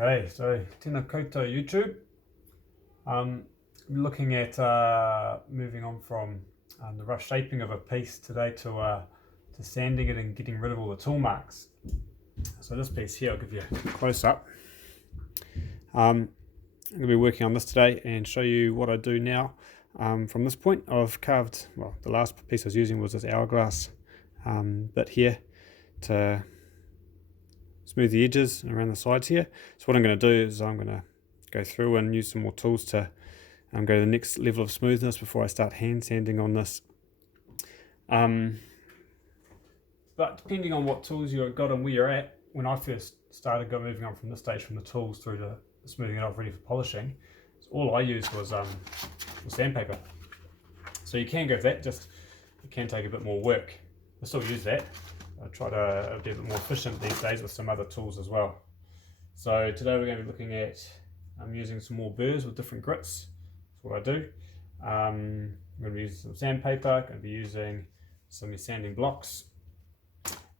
Okay, so tēnā koutou YouTube. Looking at moving on from the rough shaping of a piece today to sanding it and getting rid of all the tool marks. So this piece here, I'll give you a close up. I'm going to be working on this today and show you what I do now. From this point I've carved, well, the last piece I was using was this hourglass bit here to smooth the edges around the sides here. So what I'm going to do is I'm going to go through and use some more tools to go to the next level of smoothness before I start hand sanding on this. But depending on what tools you've got and where you're at, when I first started moving on from this stage from the tools through to smoothing it off ready for polishing, so all I used was sandpaper. So you can go with that, just it can take a bit more work. I still use that. I try to be a bit more efficient these days with some other tools as well. So today we're going to be looking at using some more burrs with different grits. That's what I do. I'm going to be using some sandpaper, going to be using some sanding blocks,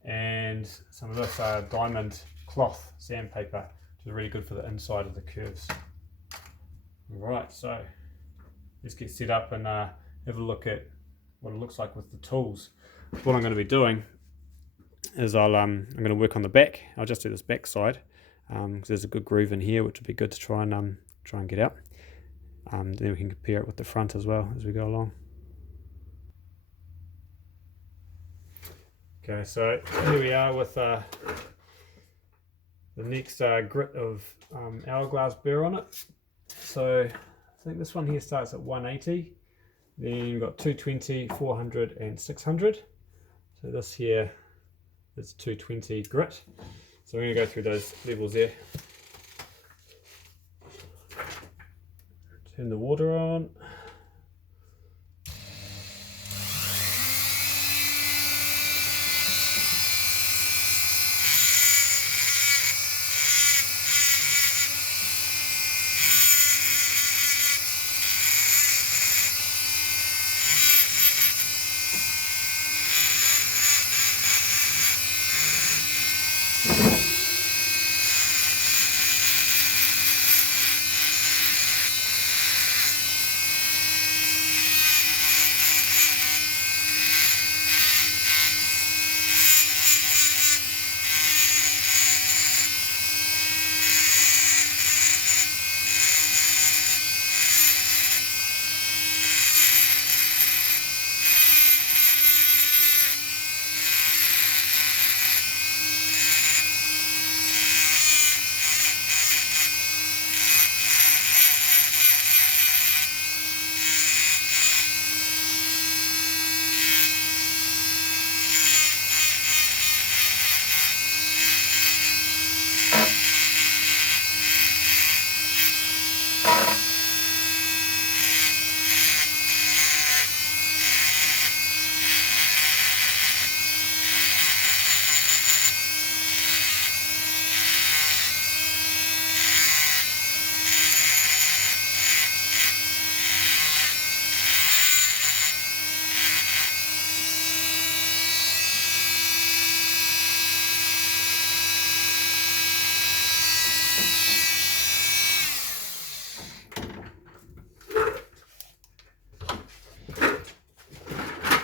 and some of this diamond cloth sandpaper, which is really good for the inside of the curves. Alright, so let's get set up and have a look at what it looks like with the tools. What I'm going to be doing is I'm going to work on the back. I'll just do this back side because there's a good groove in here, which would be good to try and get out. Then we can compare it with the front as well as we go along. Okay, so here we are with the next grit of hourglass burr on it. So I think this one here starts at 180. Then you've got 220, 400 and 600. So this here is 220 grit. So we're going to go through those levels there. Turn the water on.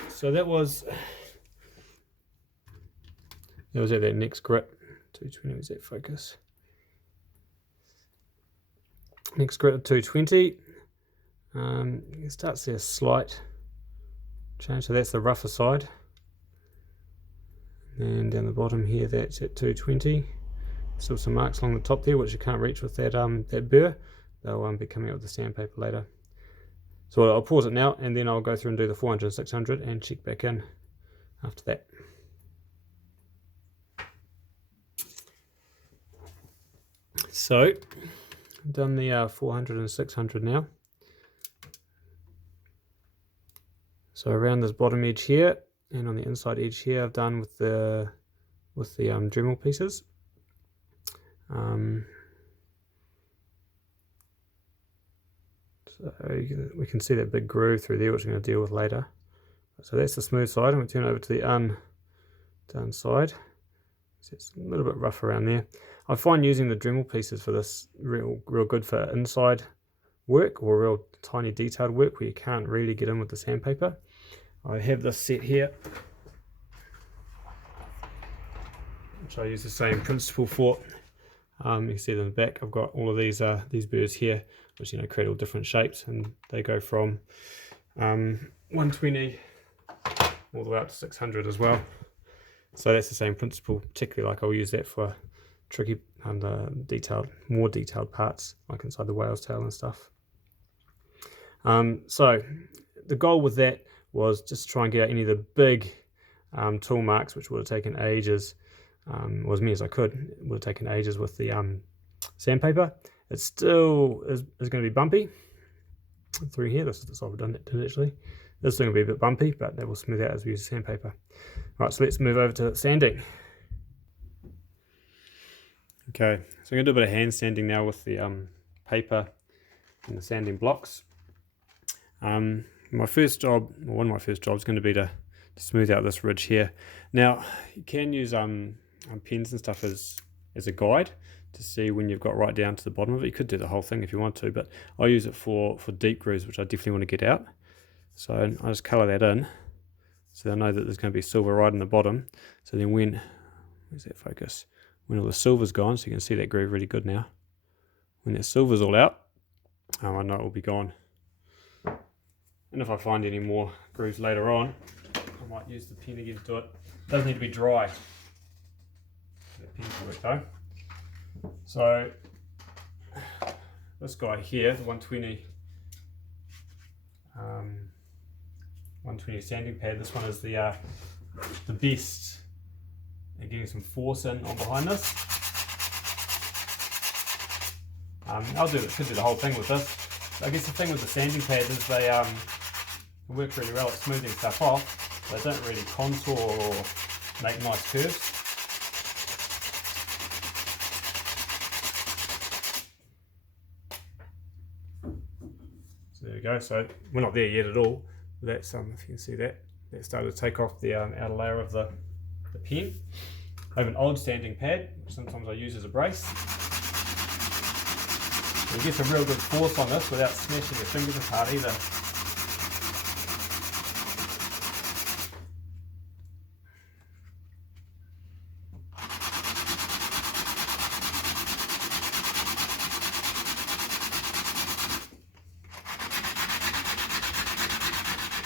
So that was at that next grit. 220 was that focus. Next grit of 220. It starts there a slight change, so that's the rougher side. And down the bottom here, that's at 220. Still some marks along the top there, which you can't reach with that that burr. They'll be coming out with the sandpaper later. So I'll pause it now, and then I'll go through and do the 400 and 600 and check back in after that. So I've done the 400 and 600 now. So around this bottom edge here and on the inside edge here, I've done with the Dremel pieces. So we can see that big groove through there, which I'm going to deal with later. So that's the smooth side. I'm going to turn over to the undone side. So it's a little bit rough around there. I find using the Dremel pieces for this real good for inside work or real tiny detailed work where you can't really get in with the sandpaper. I have this set here, which I use the same principle for. You can see them in the back. I've got all of these burrs here, which create all different shapes, and they go from 120 all the way up to 600 as well. So that's the same principle. Particularly, like I'll use that for tricky and more detailed parts, like inside the whale's tail and stuff. So the goal with that was just try and get out any of the big tool marks, which would have taken ages. Or as many as I could. It would have taken ages with the sandpaper. It still is going to be bumpy through here. This is the side we've done it to actually. This is going to be a bit bumpy, but that will smooth out as we use sandpaper. Right, so let's move over to sanding. Okay, so I'm going to do a bit of hand sanding now with the paper and the sanding blocks. My first job, or one of my first jobs, is going to be to smooth out this ridge here. Now, you can use pens and stuff as a guide to see when you've got right down to the bottom of it. You could do the whole thing if you want to, but I use it for deep grooves, which I definitely want to get out. So I just colour that in, so I know that there's going to be silver right in the bottom. So then where's that focus? When all the silver's gone, so you can see that groove really good now. When that silver's all out, I know it will be gone. And if I find any more grooves later on, I might use the pen again to do it. It doesn't need to be dry. The pen can work though. So this guy here, the 120 sanding pad, this one is the best at getting some force in on behind this. Could do the whole thing with this. I guess the thing with the sanding pad is they work really well at smoothing stuff off. They don't really contour or make nice curves. So there we go. So we're not there yet at all. That's if you can see that started to take off the outer layer of the pen. I have an old sanding pad, which sometimes I use as a brace. You get some real good force on this without smashing your fingers apart either.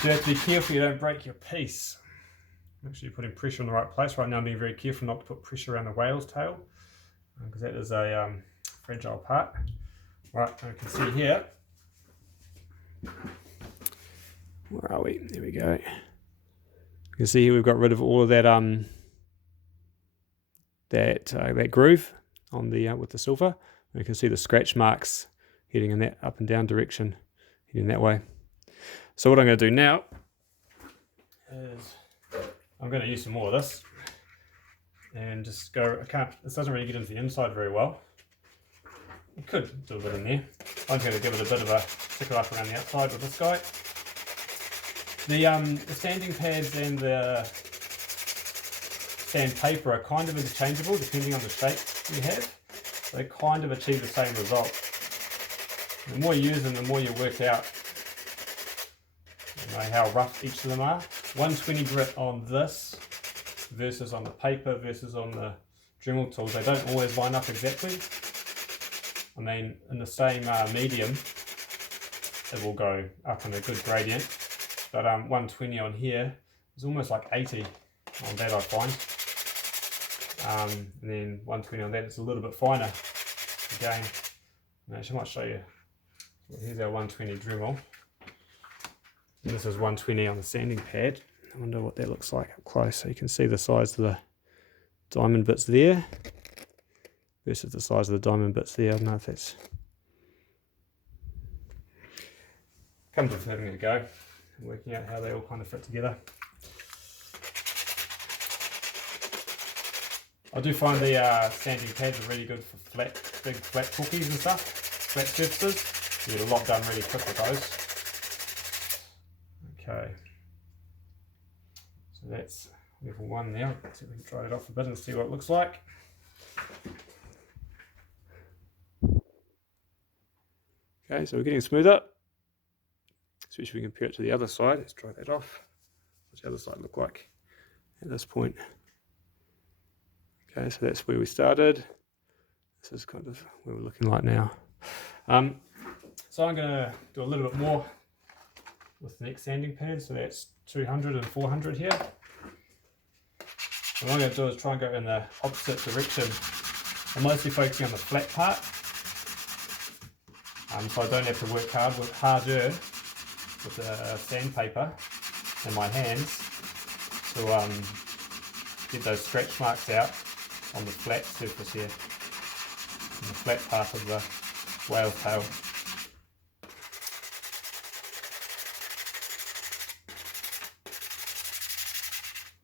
You have to be careful you don't break your piece. Make sure you're putting pressure in the right place. Right now I'm being very careful not to put pressure around the whale's tail, because that is a fragile part. Right, you can see here. Where are we? There we go. You can see here we've got rid of all of that that groove on the with the silver. And you can see the scratch marks heading in that up and down direction, heading that way. So what I'm going to do now is I'm going to use some more of this and just go. This doesn't really get into the inside very well. You could do a bit in there. I'm going to give it a bit of a tickle up around the outside with this guy. The sanding pads and the sandpaper are kind of interchangeable depending on the shape you have. They kind of achieve the same result. The more you use them, the more you work out how rough each of them are. 120 grit on this versus on the paper versus on the Dremel tools, they don't always line up exactly. I mean, in the same medium, it will go up in a good gradient, but 120 on here is almost like 80 on that, I find. And then 120 on that, it's a little bit finer. Again, I might show you. Here's our 120 Dremel. And this is 120 on the sanding pad. I wonder what that looks like up close. So you can see the size of the diamond bits there versus the size of the diamond bits there. I don't know if that's... Comes with having a go and working out how they all kind of fit together. I do find the sanding pads are really good for big flat talkies and stuff, flat surfaces. You get a lot done really quick with those. Okay, so that's level 1 now. Let's see if we can dry it off a bit and see what it looks like. Okay, so we're getting smoother, especially if we compare it to the other side. Let's dry that off. What's the other side look like at this point? Okay, so that's where we started. This is kind of where we're looking like now. So I'm going to do a little bit more with the next sanding pad. So that's 200 and 400 here. And what I'm going to do is try and go in the opposite direction. I'm mostly focusing on the flat part, so I don't have to work harder with the sandpaper in my hands to get those scratch marks out on the flat surface here, on the flat part of the whale tail.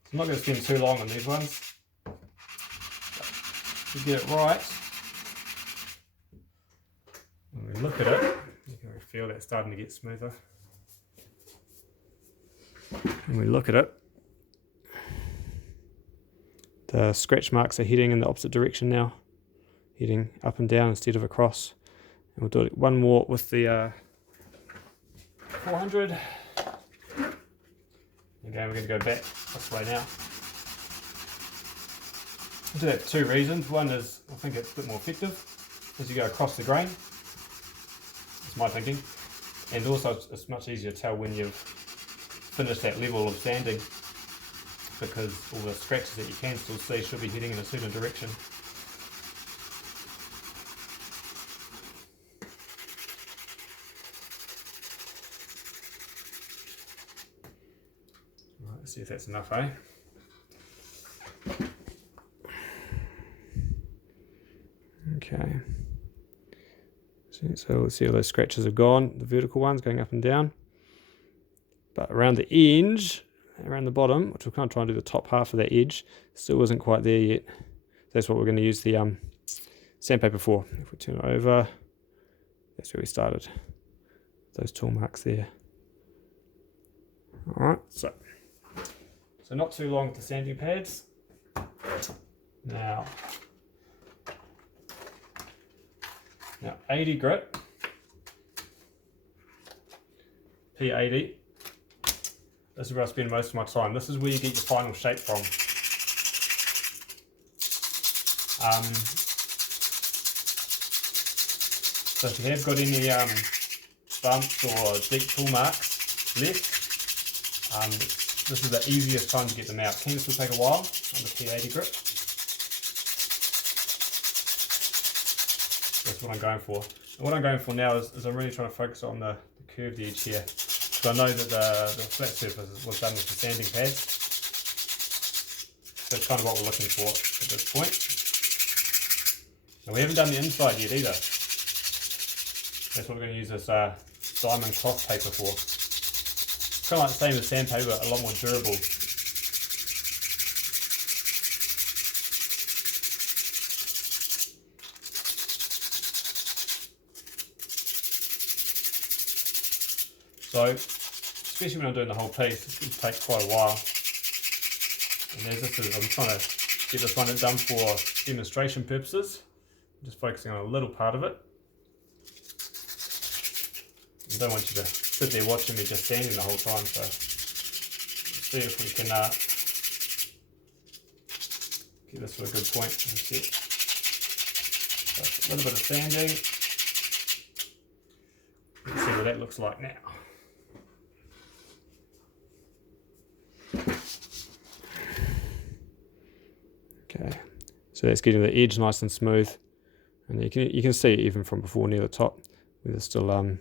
So I'm not going to spend too long on these ones. To get it right, when we look at it, you can feel that starting to get smoother. When we look at it, the scratch marks are heading in the opposite direction now, heading up and down instead of across. And we'll do it one more with the 400. Again, we're going to go back this way now. I do that for two reasons. One is I think it's a bit more effective as you go across the grain. That's my thinking. And also it's much easier to tell when you've finished that level of sanding, because all the scratches that you can still see should be heading in a certain direction. Right, let's see if that's enough, eh? Okay. So we'll see all those scratches are gone, the vertical ones going up and down. But around the edge, around the bottom, which we'll kind of try and do the top half of that edge, still isn't quite there yet. That's what we're going to use the sandpaper for. If we turn it over, that's where we started. Those tool marks there. Alright, so not too long with the sanding pads. Now 80 grit, P80. This is where I spend most of my time. This is where you get your final shape from. So if you have got any bumps or deep tool marks left, this is the easiest time to get them out. It can still take a while on the P80 grit. That's what I'm going for. And what I'm going for now is I'm really trying to focus on the curved edge here. So I know that the flat surface was done with the sanding pads. So that's kind of what we're looking for at this point. And we haven't done the inside yet either. That's what we're going to use this diamond cloth paper for. It's kind of like the same as sandpaper, but a lot more durable. So, especially when I'm doing the whole piece, it's going to take quite a while. And there's this is, I'm trying to get this one done for demonstration purposes. I'm just focusing on a little part of it. I don't want you to sit there watching me just sanding the whole time, so let's see if we can get this to a good point. That's it. So a little bit of sanding. Let's see what that looks like now. Okay, so that's getting the edge nice and smooth, and you can see it even from before near the top where there's still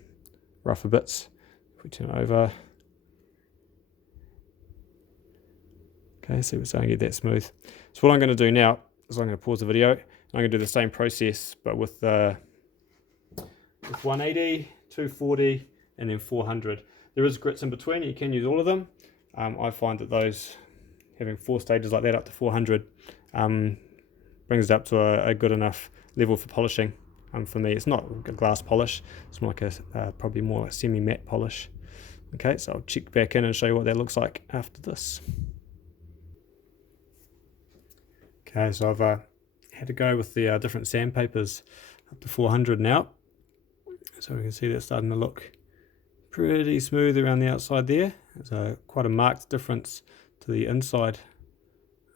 rougher bits. If we turn it over, okay, so we're starting to get that smooth. So what I'm going to do now is I'm going to pause the video. I'm going to do the same process, but with 180, 240, and then 400. There is grits in between. You can use all of them. I find that those having 4 stages like that up to 400 brings it up to a good enough level for polishing. For me, it's not a glass polish, it's more like a probably more like semi-matte polish. Okay, so I'll check back in and show you what that looks like after this. Okay, so I've had to go with the different sandpapers up to 400 now. So we can see that's starting to look pretty smooth around the outside there. There's quite a marked difference to the inside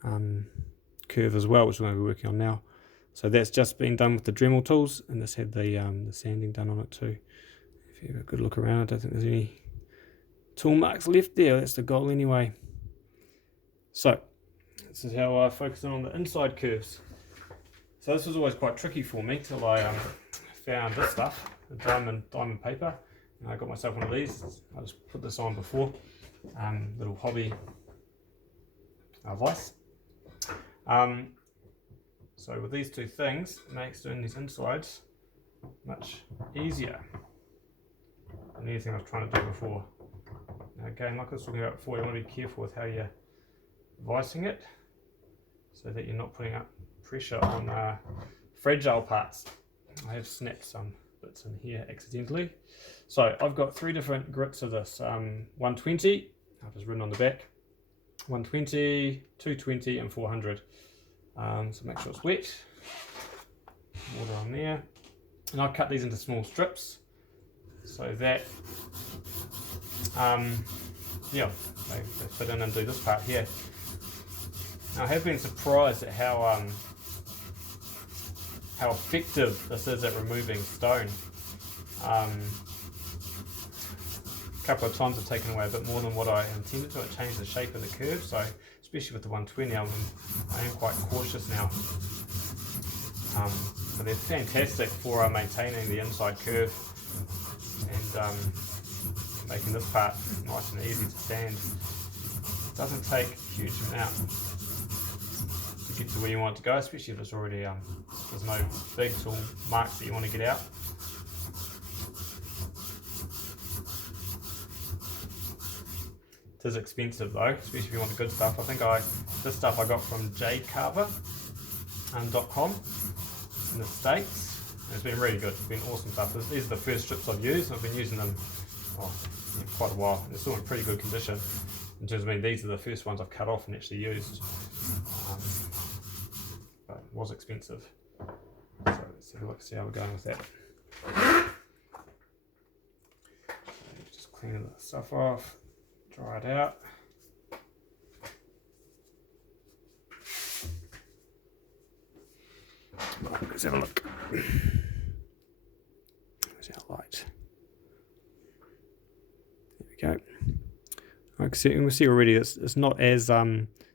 curve as well, which we're going to be working on now. So that's just been done with the Dremel tools, and this had the sanding done on it too. If you have a good look around, I don't think there's any tool marks left there. That's the goal anyway. So this is how I focus in on the inside curves. So this was always quite tricky for me till I found this stuff, the diamond paper. And I got myself one of these. I just put this on before, little hobby vice. So with these two things, it makes doing these insides much easier than anything I was trying to do before. Now again, like I was talking about before, you want to be careful with how you're vicing it so that you're not putting up pressure on fragile parts. I have snapped some bits in here accidentally. So I've got 3 different grits of this. 120, I've just written on the back, 120, 220 and 400. So make sure it's wet, water on there, and I'll cut these into small strips so that yeah, they fit in and do this part here. Now I have been surprised at how effective this is at removing stone. A couple of times I've taken away a bit more than what I intended to. It changed the shape of the curve, so especially with the 120, I am quite cautious now. But they're fantastic for maintaining the inside curve and making this part nice and easy to sand. It doesn't take a huge amount to get to where you want it to go, especially if it's already there's no big tool marks that you want to get out. It is expensive though, especially if you want the good stuff. I think this stuff I got from jadecarver.com in the States. And it's been really good. It's been awesome stuff. These are the first strips I've used. I've been using them quite a while. They're still in pretty good condition. In terms of, these are the first ones I've cut off and actually used. But it was expensive. So let's have a look, see how we're going with that. Just cleaning the stuff off. Dry it out. Let's have a look. Where's our light? There we go. We'll see already it's not as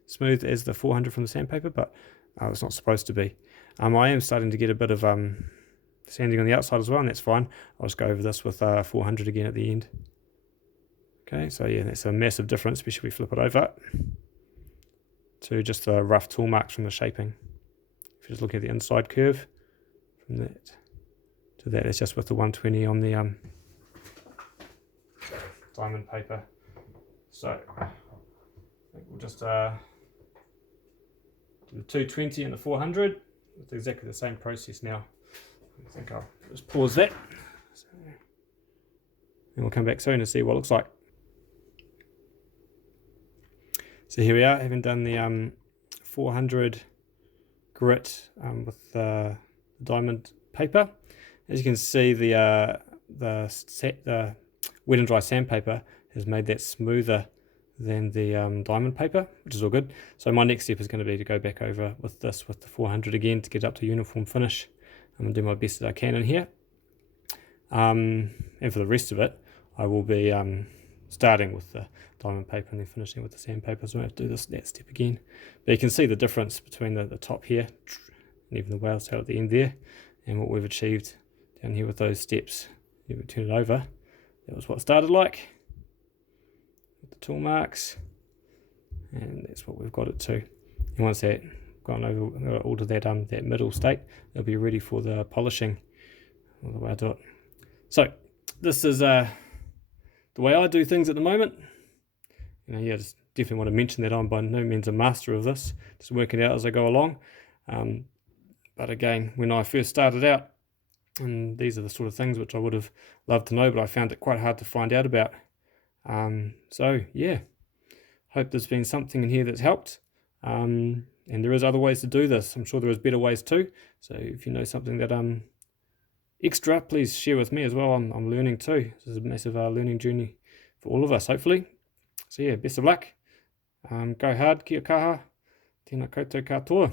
smooth as the 400 from the sandpaper, but it's not supposed to be. I am starting to get a bit of sanding on the outside as well, and that's fine. I'll just go over this with 400 again at the end. Okay, so yeah, that's a massive difference, especially if we flip it over to just the rough tool marks from the shaping. If you just look at the inside curve from that to that, it's just with the 120 on the diamond paper. So I think we'll just do the 220 and the 400 with exactly the same process now. I think I'll just pause that. And we'll come back soon and see what it looks like. So here we are, having done the 400 grit with the diamond paper. As you can see, the wet and dry sandpaper has made that smoother than the diamond paper, which is all good. So my next step is going to be to go back over with this with the 400 again to get up to a uniform finish. I'm going to do my best that I can in here. And for the rest of it, I will be starting with the diamond paper and then finishing with the sandpaper, so I have to do that step again. But you can see the difference between the top here and even the whale tail at the end there and what we've achieved down here with those steps. If we turn it over, that was what it started like with the tool marks, and that's what we've got it to. And once that gone over all to that middle state, it'll be ready for the polishing, or the way I do it. So this is the way I do things at the moment. Yeah, just definitely want to mention that I'm by no means a master of this, just working it out as I go along. But again, when I first started out, and these are the sort of things which I would have loved to know, but I found it quite hard to find out about. So yeah, hope there's been something in here that's helped. And there is other ways to do this. I'm sure there is better ways too. So if you know something that extra, please share with me as well. I'm learning too. This is a massive learning journey for all of us, hopefully. So yeah, best of luck. Go hard, kia kaha, tēnā koutou katoa.